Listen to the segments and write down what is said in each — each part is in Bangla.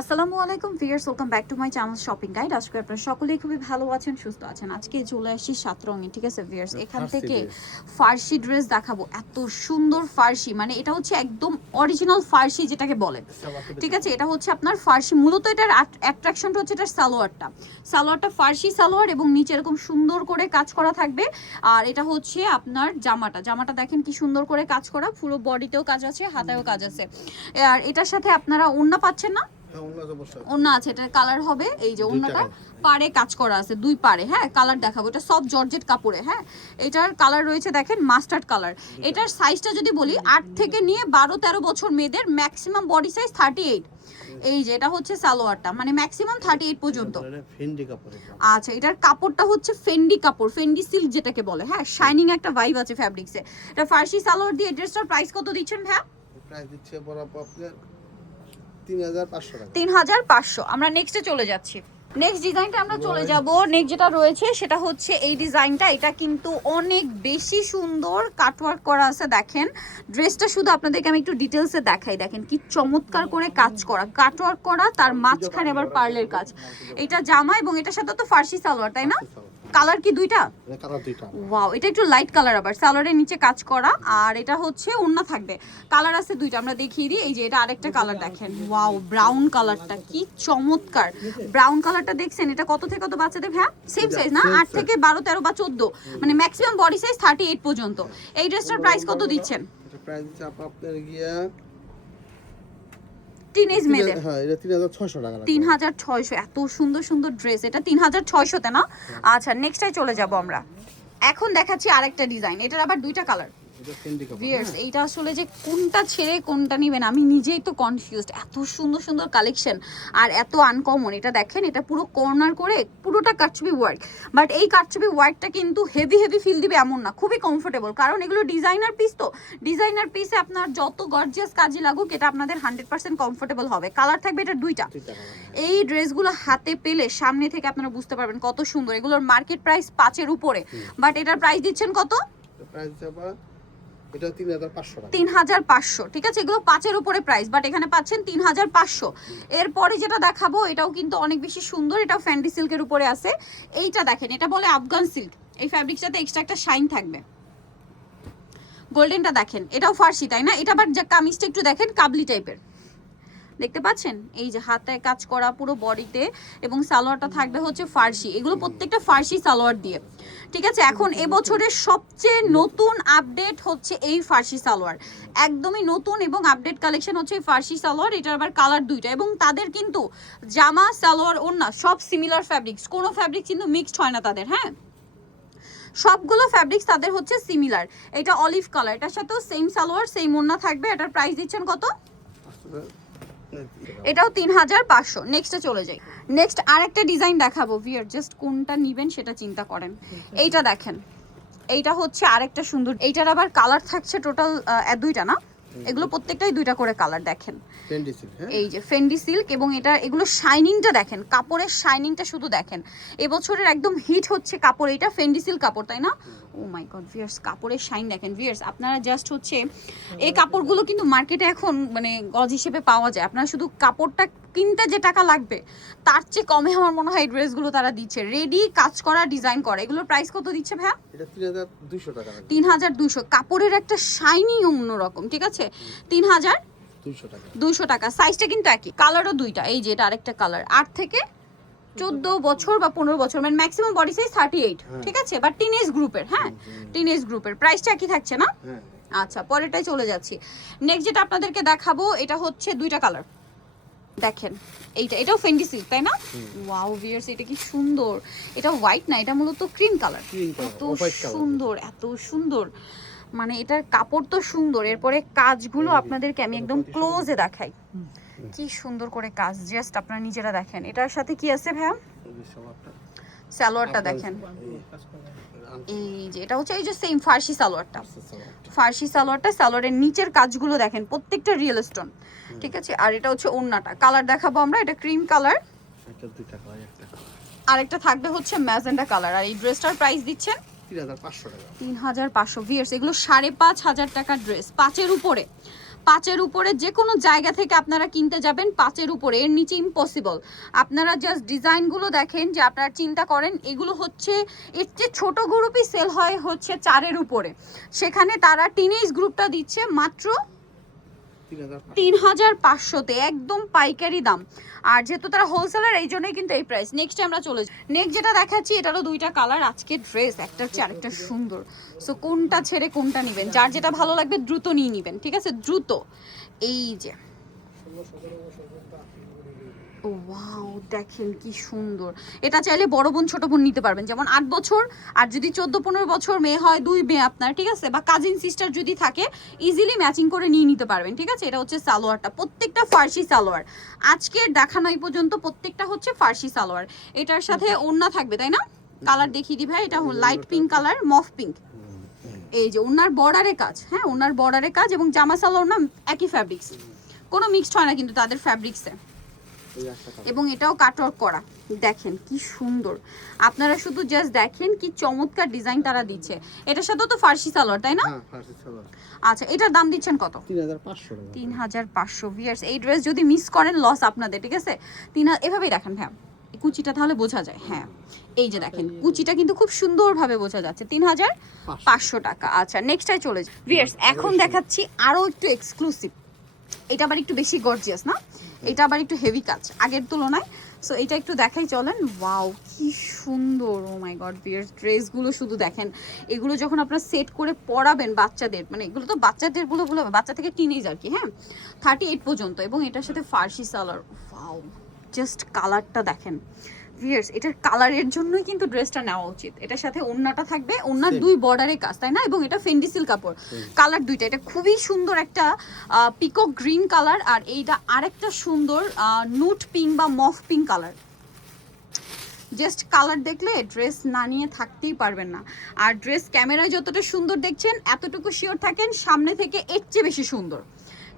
আসসালামু আলাইকুম viewers welcome back to my channel shopping guide আজকে আপনারা সকলেই খুবই ভালো আছেন সুস্থ আছেন। আজকে চলে আসছি সাত রঙে ঠিক আছে ভিয়ার্স এখান থেকে ফার্সি ড্রেস দেখাবো। এত সুন্দর ফার্সি মানে এটা হচ্ছে একদম অরিজিনাল ফার্সি যেটাকে বলে। ঠিক আছে এটা হচ্ছে আপনার ফার্সি। মূলত এটার অ্যাট্রাকশনটা হচ্ছে এটার সালোয়ারটা। সালোয়ারটা ফার্সি সালোয়ার এবং নিচে এরকম সুন্দর করে কাজ করা থাকবে। আর এটা হচ্ছে আপনার জামাটা। জামাটা দেখেন কি সুন্দর করে কাজ করা। পুরো বডিতেও কাজ আছে হাতেও কাজ আছে। আর এটার সাথে আপনারা ওড়না পাচ্ছেন না? হ্যাঁ, অন্য আছে। এটার কালার হবে এই যে পারে কাজ করা আছে দুই পারে হ্যাঁ কালার দেখাবো। এটা সব জর্জেট কাপড়ে হ্যাঁ। এটার কালার রয়েছে দেখেন মাস্টার্ড কালার এটার সাইজটা যদি বলি আট থেকে নিয়ে বারো তেরো বছর মেয়েদের maximum body size thirty eight এই যে এটা হচ্ছে সালোয়ারটা মানে ম্যাক্সিমাম থার্টি এইট পর্যন্ত। আচ্ছা এটার কাপড়টা হচ্ছে ফেন্ডি কাপড় ফেন্ডি সিল্ক যেটাকে বলে হ্যাঁ শাইনিং একটা ভাইব আছে ফ্যাব্রিক্সে এটা ফার্সি সালোয়ার দিয়ে ড্রেসটার প্রাইস কত দিচ্ছেন ভাইয়া? প্রাইস দিচ্ছে বরাবর আপনার তিন হাজার পাঁচশো আমরা নেক্সটে চলে যাচ্ছি। নেক্সট ডিজাইনটা আমরা চলে যাব। নেক্সট যেটা রয়েছে সেটা হচ্ছে এই ডিজাইনটা এটা কিন্তু অনেক বেশি সুন্দর কাটওয়ার্ক করা আছে দেখেন। ড্রেসটা শুধু আপনাদেরকে আমি একটু ডিটেলসে দেখাই দেখেন কি চমৎকার করে কাজ করা। কাটওয়ার্ক করা তার মাঝখানে আবার পার্লের কাজ। এটা জামা এবং এটার সাথে তো ফার্সি সালোয়ার তাই না? কালার কি দুইটা? এটা কালার দুইটা। ওয়াও এটা একটু লাইট কালার আবার। সালোয়ারের নিচে কাজ করা আর এটা হচ্ছে ওন্না থাকবে। কালার আছে দুইটা আমরা দেখিয়ে দিই। এই যে এটা আরেকটা কালার দেখেন। ওয়াও ব্রাউন কালারটা কি চমৎকার। ব্রাউন কালারটা দেখছেন এটা কত থেকে কত বাচ্চাদের হ্যাঁ সেম সাইজ না? আট থেকে বারো তেরো বা চোদ্দ। মানে maximum body size thirty eight পর্যন্ত। এই ড্রেসটার প্রাইস কত দিচ্ছেন? প্রাইস আপনার গিয়া টিনেজ মেয়েদের। হ্যাঁ এটা তিন হাজার ছয়শো টাকা এত সুন্দর সুন্দর ড্রেস এটা তিন হাজার ছয়শোতে না? আচ্ছা নেক্সটাই চলে যাব আমরা। এখন দেখাচ্ছি আরেকটা ডিজাইন এটার আবার দুইটা কালার ভিয়ার্স হ্যাঁ। এইটা আসলে যে কোনটা ছেড়ে কোনটা নেবেন আমি নিজেই তো কনফিউজড এত সুন্দর সুন্দর কালেকশন আর এত আনকমন এটা দেখেন এটা পুরো কর্নার করে পুরোটা কাটছবি ওয়ার্ক বাট এই কাটছবি ওয়ার্কটা কিন্তু হেভি হেভি ফিল দিবে এমন না। খুবই কমফোর্টেবল কারণ এগুলো ডিজাইনার পিস তো। ডিজাইনার পিসে আপনার যত গর্জিয়াস কাজে লাগুক এটা আপনাদের হান্ড্রেড পার্সেন্ট কমফোর্টেবল হবে। কালার থাকবে এটা দুইটা। দুইটা এই ড্রেসগুলো হাতে পেলে সামনে থেকে আপনারা বুঝতে পারবেন কত সুন্দর। এগুলোর মার্কেট প্রাইস পাঁচের উপরে। বাট এটার প্রাইস দিচ্ছেন কত? প্রাইস এটা তিন হাজার পাঁচশো টাকা। তিন হাজার পাঁচশো, ঠিক আছে? এগুলো পাঁচের উপরে প্রাইস বাট এখানে পাচ্ছেন তিন হাজার পাঁচশো। এরপরে যেটা দেখাবো, এটাও কিন্তু অনেক বেশি সুন্দর এটা ফ্যান্ডি সিল্কের উপরে আছে। এইটা দেখেন, এটা বলে আফগান সিল্ক এই ফ্যাব্রিকটাতে এক্সট্রা একটা শাইন থাকবে। গোল্ডেনটা দেখেন, এটাও ফার্সি তাই না? এটা আবার কামিজটা একটু দেখেন, কাবলি টাইপের দেখতে পাচ্ছেন? এই যে হাতে কাজ করা পুরো বডিতে এবং সালোয়ারটা থাকবে হচ্ছে ফার্সি। এগুলো প্রত্যেকটা ফার্সি সালোয়ার দিয়ে। ঠিক আছে? এখন এবছরের সবচেয়ে নতুন আপডেট হচ্ছে এই ফার্সি সালোয়ার। একদমই নতুন এবং আপডেট কালেকশন হচ্ছে এই ফার্সি সালোয়ার। এটার আবার কালার দুইটা এবং তাদের কিন্তু জামা সালোয়ার ওড়না সব সিমিলার ফ্যাব্রিক্স কোনো ফ্যাব্রিক কিন্তু মিক্সড হয় না তাদের হ্যাঁ? সবগুলো ফ্যাব্রিক্স তাদের হচ্ছে সিমিলার এটা অলিভ কালার এটার সাথেও সেম সালোয়ার সেম ওড়না থাকবে। এটার প্রাইস দিচ্ছেন কত? এটাও তিন হাজার পাঁচশো নেক্সটে চলে যাই। নেক্সট আরেকটা ডিজাইন দেখাবো। ভিয়ার জাস্ট কোনটা নিবেন সেটা চিন্তা করেন। এইটা দেখেন। এইটা হচ্ছে আরেকটা সুন্দর। এইটার আবার কালার থাকছে টোটাল দুইটা না? এগুলো প্রত্যেকটাই দুইটা করে কালার দেখেন। হ্যাঁ? এই যে ফেন্ডি সিল্ক এবং এটা এগুলো শাইনিংটা দেখেন। কাপড়ের শাইনিংটা শুধু দেখেন। এবছরের একদম হিট হচ্ছে কাপড়। এটা ফেন্ডি সিল্ক কাপড় তাই না? ও মাই গড ভিয়ার্স কাপড়ের শাইন দেখেন ভিয়ার্স আপনারা জাস্ট হচ্ছে এই কাপড়গুলো কিন্তু মার্কেটে এখন মানে গজ হিসেবে পাওয়া যায়। আপনারা শুধু কাপড়টা কিনতে যে টাকা লাগবে তার চেয়ে কমে আমার মনে হয় এই ড্রেসগুলো তারা দিচ্ছে। রেডি কাজ করা ডিজাইন করা এগুলোর প্রাইস কত দিচ্ছে ভাইয়া? এটা তিন হাজার দুশো কাপড়ের একটা শাইনি অন্যরকম ঠিক আছে? তিন হাজার দুইশো টাকা। সাইজটা কিন্তু একই কালারও দুইটা এই যে এটা আরেকটা কালার আট থেকে চোদ্দ বছর বা পনেরো বছর মানে maximum body size thirty eight. ঠিক আছে? বা টিনেজ গ্রুপের হ্যাঁ? টিনেজ গ্রুপের প্রাইসটা একই থাকছে না? হ্যাঁ। আচ্ছা পরেরটাই চলে যাচ্ছি। নেক্সট যেটা আপনাদেরকে দেখাবো এটা হচ্ছে দুইটা কালার দেখেন এইটা এটাও ফেন্ডি সিল্ক তাই না? ওয়াও ভিয়ার্স এটা কি সুন্দর। এটা হোয়াইট না এটা মূলত ক্রিম কালার এত সুন্দর এত সুন্দর। মানে এটার কাপড় তো সুন্দর এরপরে কাজগুলো আপনাদেরকে আমি একদম ক্লোজে দেখাই। কি সুন্দর করে কাজ জাস্ট আপনারা নিজেরা দেখেন। এটার সাথে কি আছে ভাইয়া? সালোয়ারটা। দেখেন। এই যে এটা হচ্ছে এই যে সেম ফার্সি সালোয়ারটা। ফার্সি সালোয়ারটা। সালোয়ারের নিচের কাজগুলো দেখেন প্রত্যেকটা রিয়েল স্টোন ঠিক আছে? আর এটা হচ্ছে ওড়নাটা। কালার দেখাবো আমরা এটা ক্রিম কালার আরেকটা থাকবে হচ্ছে ম্যাজেন্ডা কালার আর এই ড্রেসটার প্রাইস দিচ্ছেন? তিন হাজার পাঁচশো ভিয়ার্স এগুলো সাড়ে পাঁচ হাজার টাকার ড্রেস পাঁচের উপরে। পাঁচের উপরে যে কোনো জায়গা থেকে আপনারা কিনতে যাবেন পাঁচের উপরে, এর নিচে ইম্পসিবল আপনারা জাস্ট ডিজাইনগুলো দেখেন যে আপনারা চিন্তা করেন, এগুলো হচ্ছে, এর যে ছোটো গ্রুপই সেল হয় হচ্ছে চারের উপরে। সেখানে তারা টিনেজ গ্রুপটা দিচ্ছে মাত্র তিন হাজার পাঁচশোতে একদম পাইকারি দাম। আর যেহেতু তারা হোলসেলার এই জন্যই কিন্তু এই প্রাইস নেক্সট আমরা চলে যাই। নেক্সট যেটা দেখাচ্ছি, এটারও দুইটা কালার আজকে ড্রেস একটা হচ্ছে আরেকটা সুন্দর। সো কোনটা ছেড়ে কোনটা নেবেন? যার যেটা ভালো লাগবে, দ্রুত নিয়ে নেবেন। ঠিক আছে? দ্রুত। এই যে। ওয়াও দেখেন কি সুন্দর। এটা চাইলে বড় বোন ছোট বোন নিতে পারবেন। যেমন আট বছর আর যদি চোদ্দ পনেরো বছর মেয়ে হয় দুই মেয়ে আপনার ঠিক আছে? বা কাজিন সিস্টার যদি থাকে ইজিলি ম্যাচিং করে নিয়ে নিতে পারবেন ঠিক আছে? এটা হচ্ছে সালোয়ারটা প্রত্যেকটা ফার্সি সালোয়ার। আজকের দেখানো এই পর্যন্ত প্রত্যেকটা হচ্ছে ফার্সি সালোয়ার। এটার সাথে ওড়না থাকবে তাই না? কালার দেখিয়ে দি ভাই এটা light pink colour mauve pink এই যে ওনার বর্ডারে কাজ হ্যাঁ? ওনার বর্ডারে কাজ এবং জামা সালোয়ার না একই ফ্যাব্রিক্স কোনো মিক্সড হয় না কিন্তু তাদের ফ্যাব্রিক্সে এবং এটাও কাটওয়ার্ক করা। দেখেন কি সুন্দর। আপনারা শুধু জাস্ট দেখেন কি চমৎকার ডিজাইন তারা দিচ্ছে। এটার সাথে তো ফার্সি সালোয়ার তাই না? হ্যাঁ আচ্ছা এটার দাম দিচ্ছেন কত? তিন হাজার পাঁচশো ভিয়ার্স এই ড্রেস যদি মিস করেন লস আপনাদের ঠিক আছে? তিন এভাবেই দেখেন হ্যাঁ কুচিটা তাহলে বোঝা যায় হ্যাঁ। এই যে দেখেন কুচিটা কিন্তু খুব সুন্দরভাবে বোঝা যাচ্ছে। তিন হাজার পাঁচশো। টাকা। আচ্ছা নেক্সটটাই চলে যায় ভিয়ার্স এখন দেখাচ্ছি আরও একটু এক্সক্লুসিভ এটা আবার একটু বেশি গর্জিয়াস না? এটা আবার একটু হেভি কাজ, আগের তুলনায়। সো এটা একটু দেখাই, চলেন। ওয়াও কি সুন্দর। ও মাই গড বিয়ার ড্রেসগুলো শুধু দেখেন। এগুলো যখন আপনারা সেট করে পরাবেন বাচ্চাদের মানে এগুলো তো বাচ্চাদের বলে বলে বাচ্চা থেকে টিনেজ আর কি হ্যাঁ? থার্টি এইট পর্যন্ত, এবং এটার সাথে ফার্সি সালার ওয়াও জাস্ট কালারটা দেখেন। ভিয়ার্স এটার কালারের জন্যই কিন্তু ড্রেসটা নেওয়া উচিত। এটার সাথে ওড়নাটা থাকবে Same. দুই বর্ডারে কাজ তাই না? এবং এটা ফেন্ডিসিল কাপড়। কালার দুইটা এটা খুবই সুন্দর একটা পিকক গ্রিন কালার আর এইটা আরেকটা সুন্দর নুট পিঙ্ক বা mauve pink colour just colour দেখলে ড্রেস না নিয়ে থাকতেই পারবেন না। আর ড্রেস ক্যামেরায় যতটা সুন্দর দেখছেন এতটুকু শিওর থাকেন সামনে থেকে এর চেয়ে বেশি সুন্দর।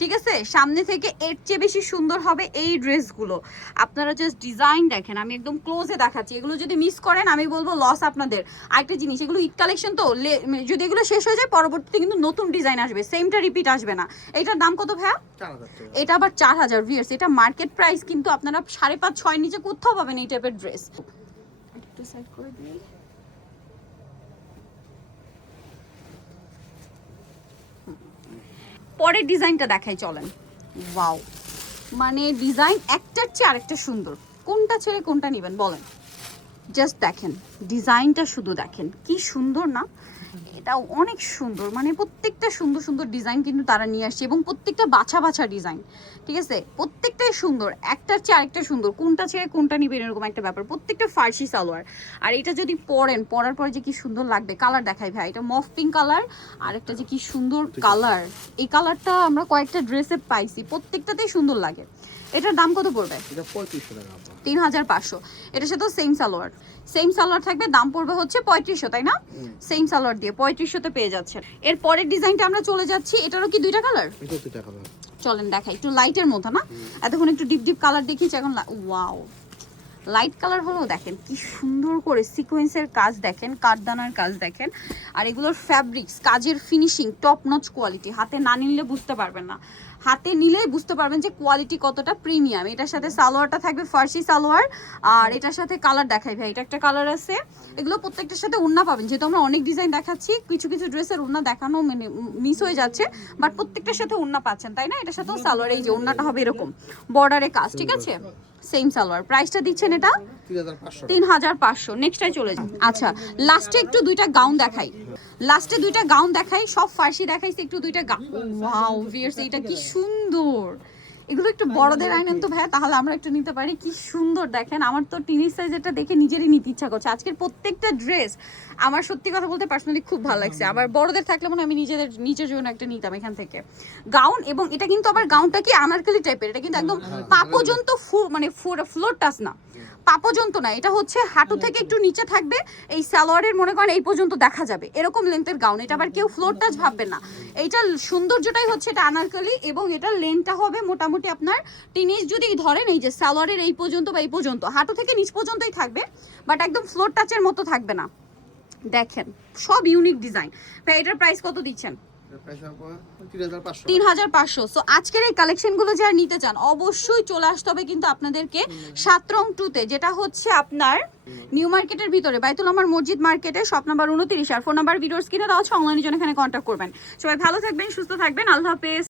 ঠিক আছে? সামনে থেকে এর চেয়ে বেশি সুন্দর হবে এই ড্রেসগুলো। আপনারা জাস্ট ডিজাইন দেখেন আমি একদম ক্লোজে দেখাচ্ছি। এগুলো যদি মিস করেন আমি বলব লস আপনাদের। আরেকটা জিনিস এগুলো ঈদ কালেকশন তো লে- যদি এগুলো শেষ হয়ে যায় পরবর্তীতে কিন্তু নতুন ডিজাইন আসবে। সেমটা রিপিট আসবে না। এটার দাম কত ভাইয়া? এটা আবার চার হাজার ভিয়ার্স এটা মার্কেট প্রাইস কিন্তু আপনারা সাড়ে পাঁচ ছয় নিচে কোথাও পাবেন এই টাইপের ড্রেস একটু সাইড করে দিই। পরের ডিজাইনটা দেখাই, চলেন। ওয়াও। মানে ডিজাইন একটার চেয়ে আরেকটা সুন্দর। কোনটা ছেড়ে কোনটা নেবেন, বলেন। জাস্ট দেখেন, ডিজাইনটা শুধু দেখেন। কি সুন্দর না? এটা অনেক সুন্দর মানে প্রত্যেকটা সুন্দর সুন্দর ডিজাইন কিন্তু তারা নিয়ে আসছে এবং প্রত্যেকটা বাছা বাছা ডিজাইন ঠিক আছে? প্রত্যেকটাই সুন্দর একটার চেয়ে আরেকটা সুন্দর কোনটা ছেড়ে কোনটা নিবেন এরকম একটা ব্যাপার প্রত্যেকটা ফার্সি সালোয়ার। আর এটা যদি পরেন পরার পরে যে কি সুন্দর লাগবে কালার দেখাই ভাই এটা মফ পিঙ্ক কালার আর একটা যে কি সুন্দর কালার এই কালারটা আমরা কয়েকটা ড্রেসে পাইছি প্রত্যেকটাতেই সুন্দর লাগে। এটার দাম কত পড়বে? তিন হাজার পাঁচশো। এটার সাথেও সেম সালোয়ার। সেম সালোয়ার থাকবে দাম পড়বে হচ্ছে পঁয়ত্রিশশো তাই না? সেম সালোয়ার দিয়ে পঁয়ত্রিশশোতে পেয়ে যাচ্ছেন। এর পরের ডিজাইনটা আমরা চলে যাচ্ছি। এটারও কি দুইটা কালার চলেন দেখাই একটু লাইটের মতো না? এতক্ষণ একটু ডিপ ডিপ কালার দেখিয়েছি এখন ওয়াও লাইট কালার হলেও দেখেন কি সুন্দর করে সিকোয়েন্সের কাজ দেখেন কাঠদানার কাজ দেখেন। আর এগুলোর ফ্যাব্রিক্স কাজের ফিনিশিং টপ নচ কোয়ালিটি হাতে না নিলে বুঝতে পারবেন না। হাতে নিলেই বুঝতে পারবেন যে কোয়ালিটি কতটা প্রিমিয়াম এটার সাথে সালোয়ারটা থাকবে ফার্সি সালোয়ার আর এটার সাথে কালার দেখাই ভাই এটা একটা কালার আছে। এগুলো প্রত্যেকটার সাথে ওড়না পাবেন যেহেতু আমরা অনেক ডিজাইন দেখাচ্ছি কিছু কিছু ড্রেসের ওড়না দেখানো মানে মিস হয়ে যাচ্ছে বাট প্রত্যেকটার সাথে ওড়না পাচ্ছেন তাই না? এটার সাথেও সালোয়ার এই যে ওড়নাটা হবে এরকম বর্ডারে কাজ ঠিক আছে? সেম সালোয়ার প্রাইসটা দিচ্ছেন এটা তিন হাজার পাঁচশো। নেক্সটটাই চলে যাই আচ্ছা লাস্টে একটু দুইটা গাউন দেখাই। লাস্টে দুইটা গাউন দেখাই সব ফার্সি দেখাইছি একটু দুইটা গাউন ওয়াও ভিয়ার্স এটা কি সুন্দর। এগুলো একটু বড়দের আইনেন তো ভাইয়া তাহলে আমরা একটু নিতে পারি। কি সুন্দর দেখেন আমার তো টিনিস সাইজেরটা দেখে নিজেরই নিতে ইচ্ছা করছে। আজকের প্রত্যেকটা ড্রেস আমার সত্যি কথা বলতে পার্সোনালি খুব ভালো লাগছে। আবার বড়দের থাকলে মনে হয় আমি নিজেদের নিজের জন্য একটা নিতাম এখান থেকে। গাউন এবং এটা কিন্তু আবার গাউনটা কি আনারকলি টাইপের এটা কিন্তু একদম পা পর্যন্ত ফু- মানে ফ্লোর টাচ না। পা পর্যন্ত না এটা হচ্ছে হাঁটু থেকে একটু নিচে থাকবে এই সালোয়ারের মনে করেন এই পর্যন্ত দেখা যাবে এরকম লেন্থের গাউন এটা আবার কেউ ফ্লোর টাচ ভাববেন না। এইটার সৌন্দর্যটাই হচ্ছে এটা আনারকলি এবং এটার লেন্থটা হবে মোটামুটি আপনার টিনিস যদি ধরেন এই যে সালোয়ারের এই পর্যন্ত বা এই পর্যন্ত হাঁটু থেকে নিচ পর্যন্তই থাকবে বাট একদম ফ্লোর টাচের মতো থাকবে না। দেখেন সব ইউনিক ডিজাইন ভাই এটার প্রাইস কত দিচ্ছেন? তিন হাজার পাঁচশো। তিন হাজার পাঁচশো। সো আজকের এই কালেকশনগুলো যারা নিতে চান অবশ্যই চলে আসতে হবে কিন্তু আপনাদেরকে সাত রং টুতে যেটা হচ্ছে আপনার নিউ মার্কেটের ভিতরে বাইতুল আমার মসজিদ মার্কেটে শপ নাম্বার উনত্রিশ। আর ফোন নাম্বার ভিডিওস কিনে দেওয়া হচ্ছে অনলাইনের জন্য এখানে কন্ট্যাক্ট করবেন। সবাই ভালো থাকবেন সুস্থ থাকবেন আল্লাহ হাফেজ।